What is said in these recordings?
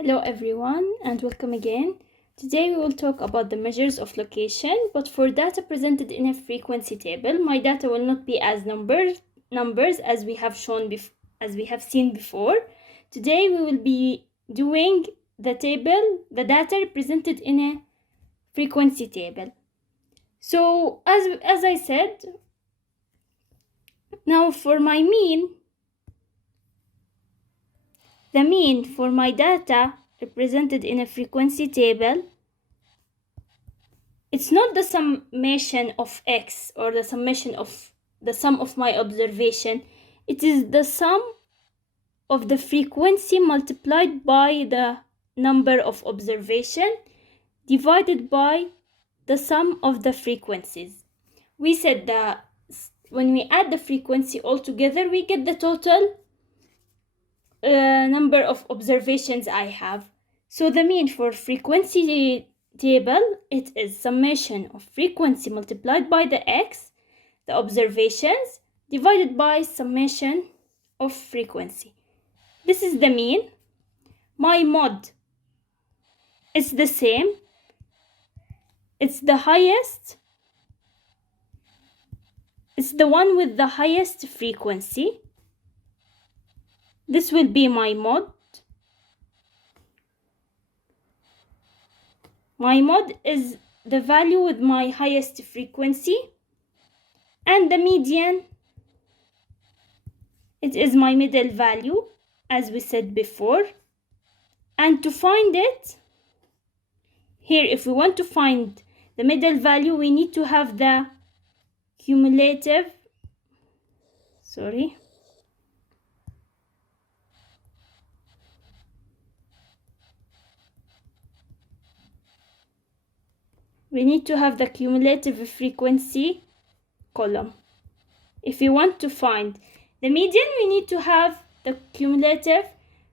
Hello everyone and welcome again. Today we will talk about the measures of location, but for data presented in a frequency table, my data will not be as numbers as we have seen before. Today we will be doing the data presented in a frequency table. So as I said, now for my mean, the mean for my data represented in a frequency table, it's not the summation of x or the sum of my observation. It is the sum of the frequency multiplied by the number of observation divided by the sum of the frequencies. We said that when we add the frequency all together, we get the total number of observations I have. So the mean for frequency table, it is summation of frequency multiplied by the x, the observations, divided by summation of frequency. This is the mean. My mod is the same. It's the highest. It's the one with the highest frequency. This will be my mod. My mod is the value with my highest frequency, and the median, it is my middle value, as we said before. And to find it, here if we want to find the middle value, we need to have the cumulative, we need to have the cumulative frequency column. If we want to find the median, we need to have the cumulative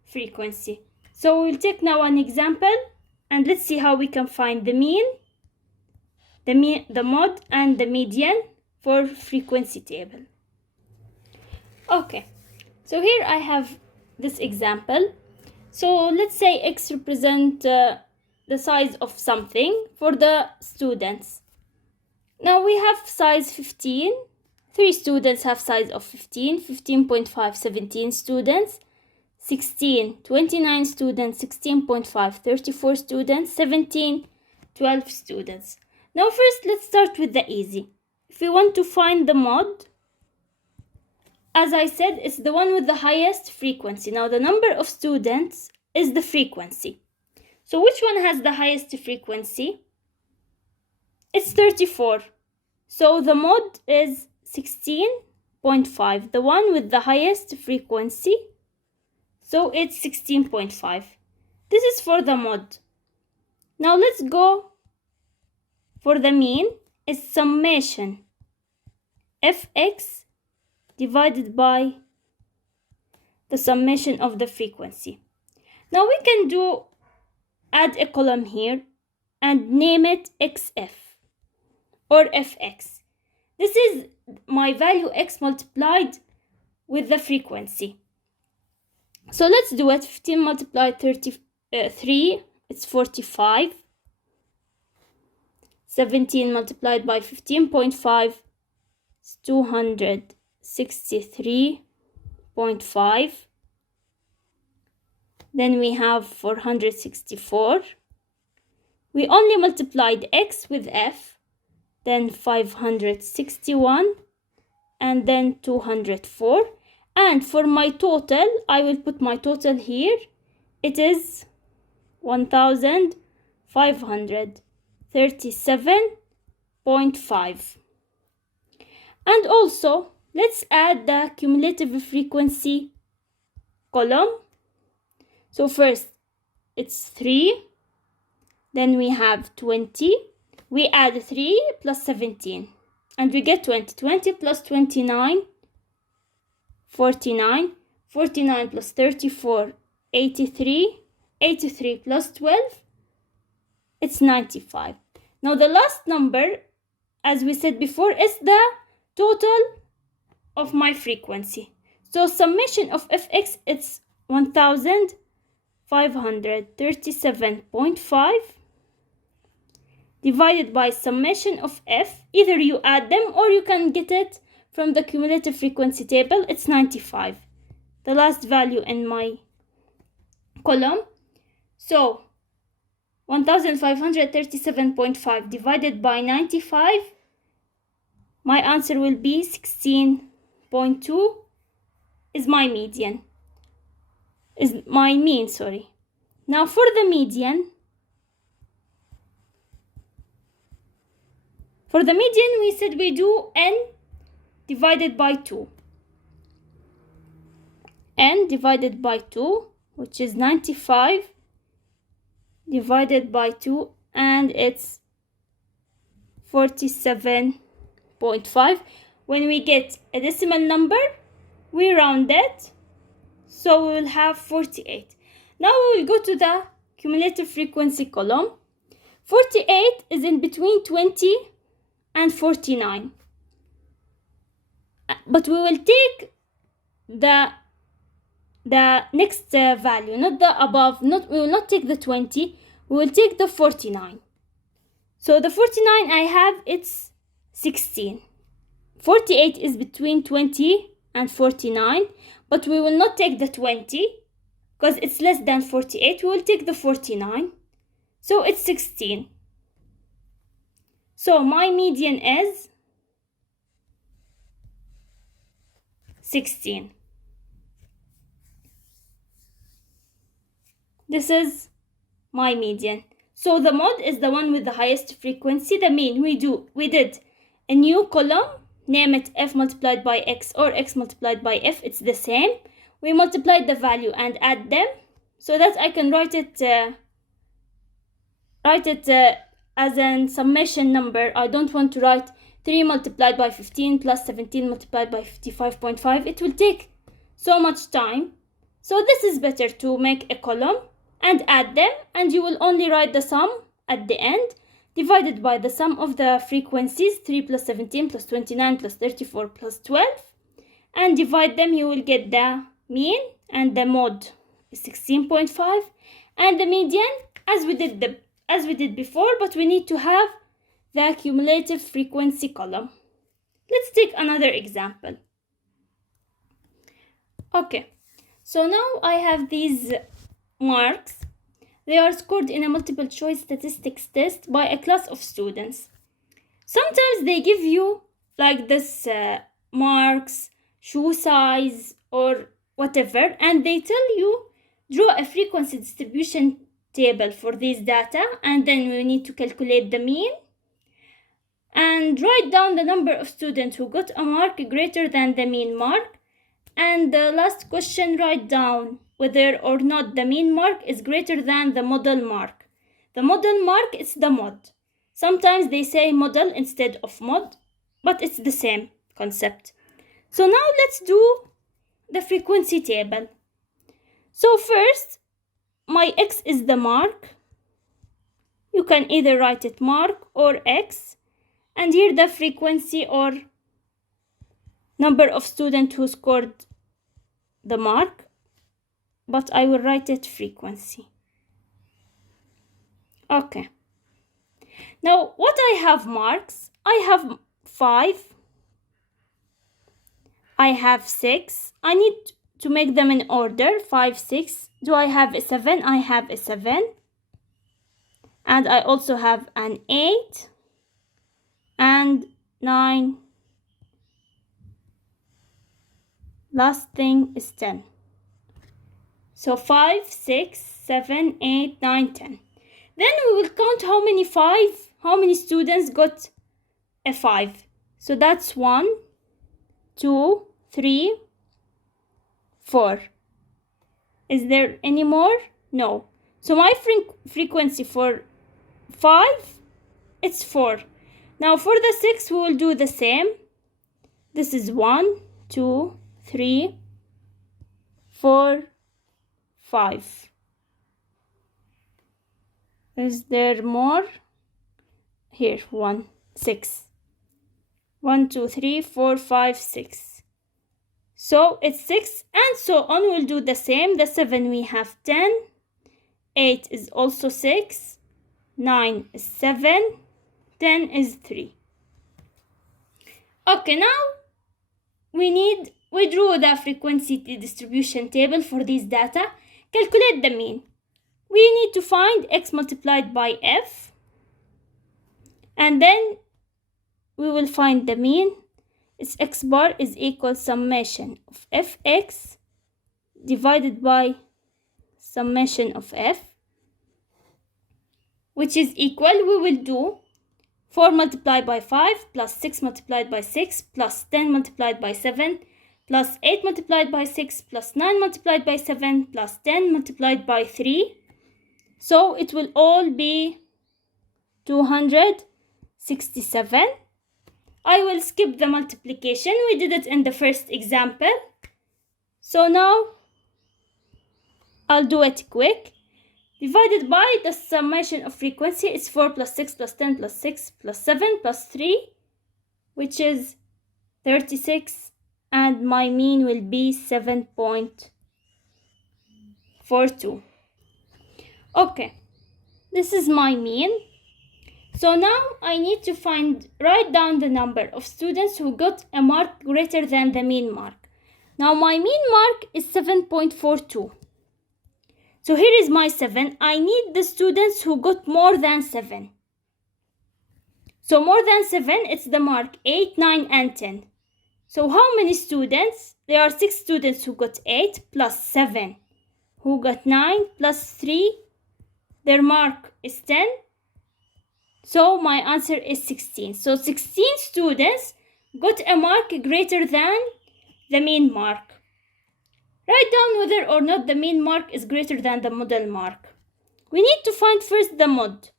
frequency. So we'll take now an example and let's see how we can find the mean, the mod, and the median for frequency table. Okay, so here I have this example. So let's say x represent the size of something for the students. Now we have size 15. 3 students have size of 15, 15.5, 17 students, 16, 29 students, 16.5, 34 students, 17, 12 students. Now first let's start with the easy. If we want to find the mod, as I said, it's the one with the highest frequency. Now the number of students is the frequency. So which one has the highest frequency? It's 34. So the mod is 16.5, the one with the highest frequency. So it's 16.5. This is for the mod. Now let's go for the mean. It's summation fx divided by the summation of the frequency. Now we can add a column here and name it xf or fx. This is my value x multiplied with the frequency. So let's do it. 15 multiplied 33, it's 45. 17 multiplied by 15.5 is 263.5. Then we have 464. We only multiplied x with f, then 561, and then 204. And for my total, I will put my total here. It is 1537.5. And also, let's add the cumulative frequency column. So first, it's 3. Then we have 20. We add 3 plus 17. And we get 20. 20 plus 29, 49. 49 plus 34, 83. 83 plus 12, it's 95. Now the last number, as we said before, is the total of my frequency. So summation of fx, it's 1537.5. 1,537.5 divided by summation of f. Either you add them or you can get it from the cumulative frequency table. It's 95, the last value in my column. So 1,537.5 divided by 95, my answer will be 16.2 is my median. Is my mean, sorry. Now for the median, we said we do n divided by 2. N divided by 2, which is 95 divided by 2, and it's 47.5. When we get a decimal number, we round it, so we will have 48. Now we will go to the cumulative frequency column. 48 is in between 20 and 49. But we will take the next value, not the above. We will not take the 20. We will take the 49. So the 49 I have, it's 16. 48 is between 20 and 49, but we will not take the 20 because it's less than 48. We will take the 49. So it's 16. So my median is 16. This is my median. So the mod is the one with the highest frequency. The mean, we did a new column, name it f multiplied by x or x multiplied by f. It's the same. We multiplied the value and add them so that I can write it as a summation number. I don't want to write 3 multiplied by 15 plus 17 multiplied by 55.5. It will take so much time. So this is better to make a column and add them, and you will only write the sum at the end divided by the sum of the frequencies, 3 plus 17 plus 29 plus 34 plus 12, and divide them. You will get the mean, and the mod is 16.5, and the median as we did before, but we need to have the cumulative frequency column. Let's take another example. Okay, so now I have these marks. They are scored in a multiple choice statistics test by a class of students. Sometimes they give you like this marks, shoe size or whatever, and they tell you draw a frequency distribution table for these data, and then we need to calculate the mean and write down the number of students who got a mark greater than the mean mark. And the last question, write down whether or not the mean mark is greater than the model mark. The model mark is the mod. Sometimes they say model instead of mod, but it's the same concept. So now let's do the frequency table. So first, my x is the mark. You can either write it mark or x. And here the frequency or number of students who scored the mark, but I will write it frequency. Okay. Now what I have marks, I have 5, I have 6. I need to make them in order, 5, 6. Do I have a 7? I have a 7. And I also have an 8 and 9. Last thing is 10. So 5, 6, 7, 8, 9, 10. Then we will count how many students got a 5. So that's 1, 2, 3, 4. Is there any more? No. So my frequency for 5, it's 4. Now for the 6, we will do the same. This is 1, 2, 3, 4, 5. Is there more? Here, 1, 6. 1, 2, 3, 4, 5, 6. So it's 6, and so on. We'll do the same. The 7 we have 10, 8 is also 6, 9 is 7, 10 is 3. Okay, now we drew the frequency distribution table for these data. Calculate the mean. We need to find x multiplied by f, and then we will find the mean. Its x bar is equal summation of fx divided by summation of f, which is equal, we will do 4 multiplied by 5 plus 6 multiplied by 6 plus 10 multiplied by 7 plus 8 multiplied by 6 plus 9 multiplied by 7 plus 10 multiplied by 3. So it will all be 267. I will skip the multiplication. We did it in the first example. So now I'll do it quick. Divided by the summation of frequency, it's 4 plus 6 plus 10 plus 6 plus 7 plus 3, which is 36, and my mean will be 7.42. Okay, this is my mean. So now I need to write down the number of students who got a mark greater than the mean mark. Now my mean mark is 7.42. So here is my 7. I need the students who got more than 7. So more than 7, it's the mark 8, 9, and 10. So how many students? There are 6 students who got 8 plus 7 who got 9 plus 3. Their mark is 10. So my answer is 16. So 16 students got a mark greater than the mean mark. Write down whether or not the mean mark is greater than the model mark. We need to find first the mod.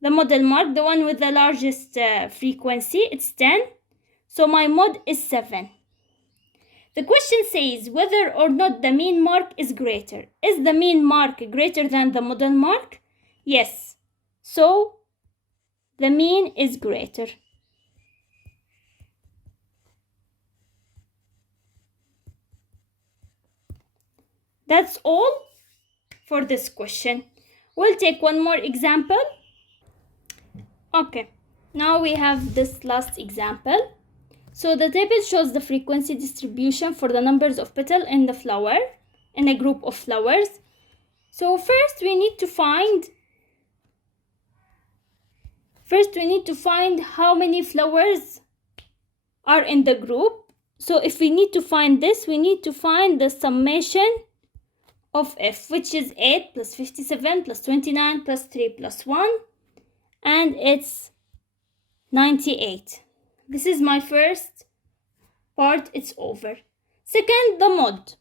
The model mark, the one with the largest frequency, it's 10. So my mod is 7. The question says whether or not the mean mark is greater. Is the mean mark greater than the model mark? Yes. So the mean is greater. That's all for this question. We'll take one more example. Okay, now we have this last example. So the table shows the frequency distribution for the numbers of petals in the flower, in a group of flowers. So first we need to find how many flowers are in the group. So if we need to find this, we need to find the summation of f, which is 8 plus 57 plus 29 plus 3 plus 1, and it's 98. This is my first part, it's over. Second, the mod.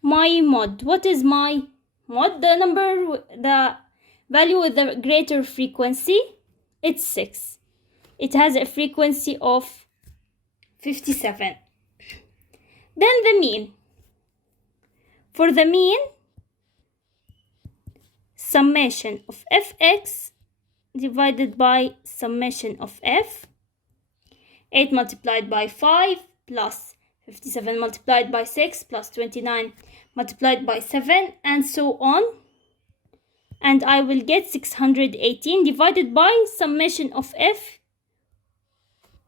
My mod. What is my mod? The value with the greater frequency, it's 6. It has a frequency of 57. Then the mean. For the mean, summation of fx divided by summation of f. 8 multiplied by 5 plus 57 multiplied by 6 plus 29 multiplied by 7, and so on. And I will get 618 divided by summation of f.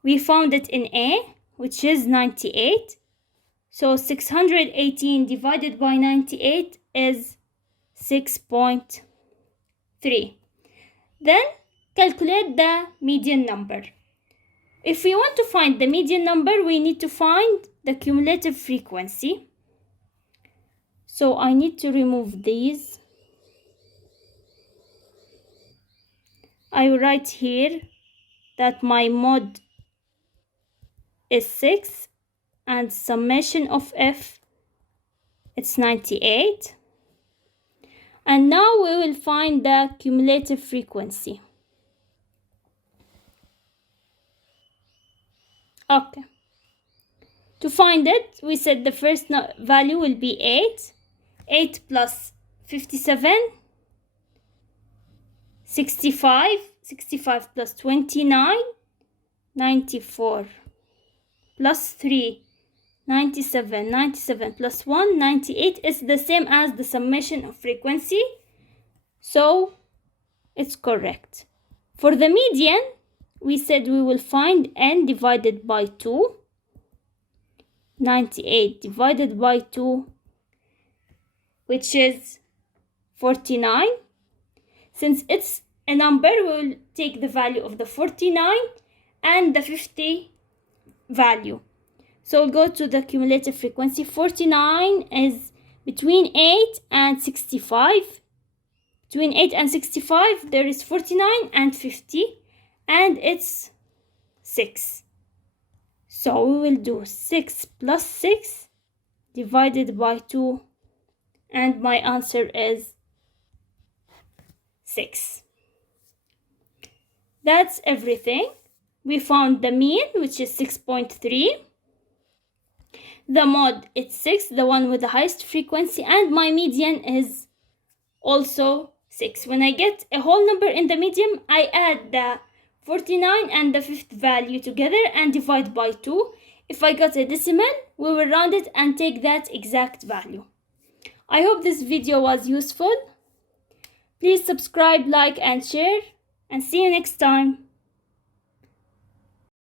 We found it in A, which is 98. So 618 divided by 98 is 6.3. Then calculate the median number. If we want to find the median number, we need to find the cumulative frequency. So I need to remove these. I will write here that my mod is 6 and summation of f, it's 98. And now we will find the cumulative frequency. Okay. To find it, we said the first value will be 8. 8 plus 57, 65. 65 plus 29, 94. Plus 3, 97. 97 plus 1, 98 is the same as the summation of frequency, so it's correct. For the median, we said we will find n divided by 2. 98 divided by 2, which is 49. Since it's a number, we will take the value of the 49 and the 50 value. So we'll go to the cumulative frequency. 49 is between 8 and 65. Between 8 and 65, there is 49 and 50, and it's 6. So we will do 6 plus 6 divided by 2, and my answer is 6. That's everything. We found the mean, which is 6.3. The mode, it's 6, the one with the highest frequency, and my median is also 6. When I get a whole number in the median, I add the 49 and the fifth value together and divide by 2. If I got a decimal, we will round it and take that exact value. I hope this video was useful. Please subscribe, like, and share, and see you next time.